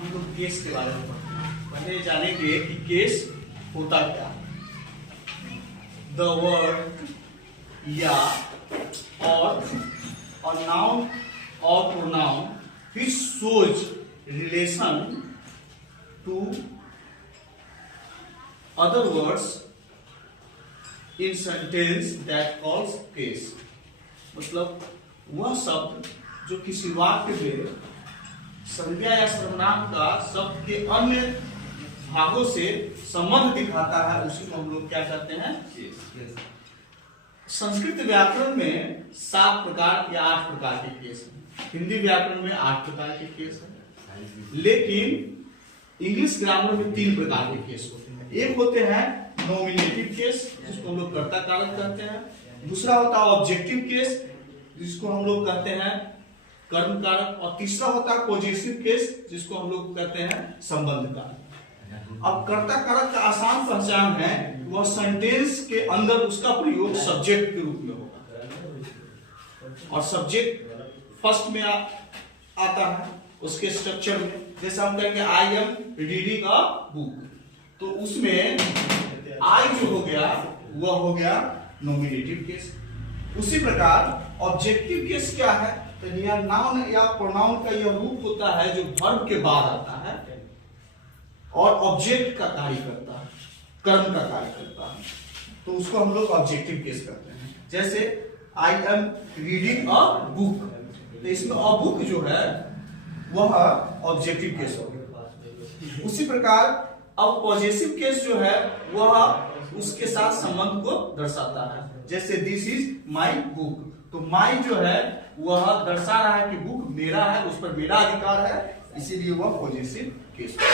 हम लोग केस के बारे में पहले जानेंगे कि केस होता क्या है। द वर्ड या और नाउन और pronoun which shows relation to other words in sentence that calls case। मतलब वह शब्द जो किसी वाक्य में संज्ञा या सर्वनाम का शब्द के अन्य भागों से संबंध दिखाता है, उसी को हम लोग क्या कहते हैं, केस। संस्कृत व्याकरण में 7 प्रकार या 8 प्रकार के केस हैं। हिंदी व्याकरण में 8 प्रकार के केस हैं, लेकिन इंग्लिश ग्रामर में 3 प्रकार के केस होते हैं। एक होते हैं नॉमिनेटिव केस, जिसको हम लोग कर्ता कारक कहते हैं। दूसरा होता है ऑब्जेक्टिव केस, जिसको हम लोग कहते हैं कर्म कारक। और तीसरा होता है पॉजिटिव केस, जिसको हम लोग कहते हैं संबंध कारक। अब कर्ता कारक का आसान पहचान है, वह सेंटेंस के अंदर उसका प्रयोग सब्जेक्ट के रूप में होगा, और सब्जेक्ट फर्स्ट में आता है उसके स्ट्रक्चर में। जैसे हम कहेंगे I am reading a book, तो उसमें आई जो हो गया वह हो गया नॉमिनेटिव केस। उसी प्रकार ऑब्जेक्टिव केस क्या है, तो यह नाउन या प्रोनाउन का यह रूप होता है जो वर्ब के बाद आता है और ऑब्जेक्ट का कार्य करता है, कर्म का कार्य करता है, तो उसको हम लोग ऑब्जेक्टिव केस करते हैं। जैसे I am reading a book, तो इसमें अ बुक जो है वह ऑब्जेक्टिव केस हो गया। उसी प्रकार अब पॉजेसिव केस जो है वह उसके साथ संबंध को दर्शाता है। जैसे दिस इज माई बुक, तो माई जो है वह दर्शा रहा है कि बुक मेरा है, उस पर मेरा अधिकार है, इसीलिए वह पॉजेसिव केस है।